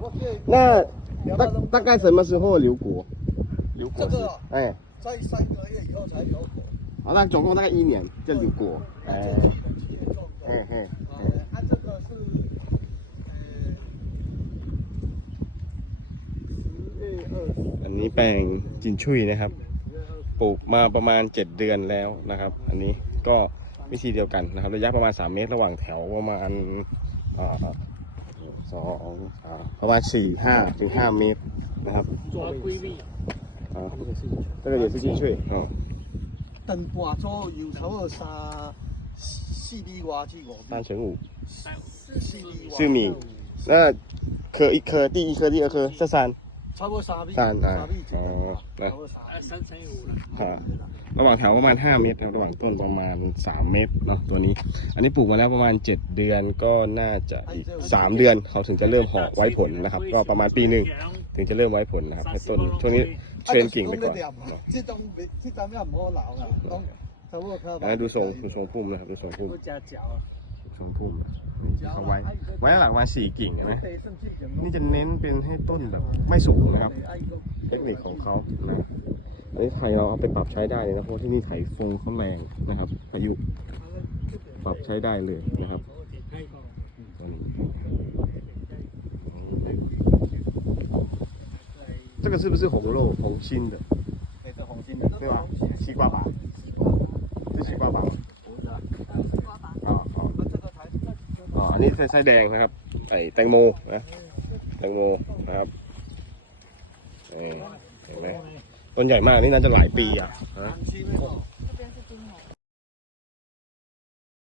我可以那大大概什么时候留果？留果实这个啊哎，在三个月以后才有果。好，那总共大概一年就留果。哎，这是七月种的。嘿嘿，呃，它这个是呃十月二十。 อันนี้แปลงจินชุยนะครับ ปลูกมาประมาณ 7 เดือนแล้วนะครับ อันนี้ก็วิธีเดียวกันนะครับ ระยะประมาณ 3 เมตร ระหว่างแถวประมาณเอ่อ สองสามประมาณ 4 5ถึง5เมตรนะครับ 做规避。啊，这个也是金穗哦，等半左右差不多三四米外至五米，三乘五四米外。四米。那颗一颗，第一颗、第二颗，这三 差不多三米。三啊三米左右哦差不多三呃，米。三乘以五了。ฮะระหว่างแถวประมาณ 5 เมตรนะครับระหว่างต้นประมาณ 3 เมตรเนาะตัวนี้ อันนี้ปลูกมาแล้วประมาณ 7 เดือนก็น่าจะอีก 3 เดือนเขาถึงจะเริ่มห่อไว้ผลนะครับ ก็ประมาณปีหนึ่งถึงจะเริ่มไว้ผลนะครับให้ต้นช่วงนี้เทรนกิ่งไปก่อนเนาะ 这种这张要唔好留啊，讲差不多靠。 แล้วดูทรงดูทรงพุ่มนะครับดูทรงพุ่ม 不加脚。 ทรงพุ่มนี่เขาไว้ไว้หลังมาสี่กิ่งเห็นไหมนี่จะเน้นเป็นให้ต้นแบบไม่สูงนะครับ เทคนิคของเขานะอันนี้ไทยเราเอาไปปรับใช้ได้เลยนะเพราะที่นี่ไถฟงเขาแรงนะครับพายุปรับใช้ได้เลยนะครับตัวนี้这个是不是红肉红心的对，这红心的，对吧？西瓜吧，是西瓜吧 อันนี้ไส้แดงนะครับไอแตงโมนะแตงโมนะครับเห็นไหมต้นใหญ่มากนี่น่าจะหลายปีอะ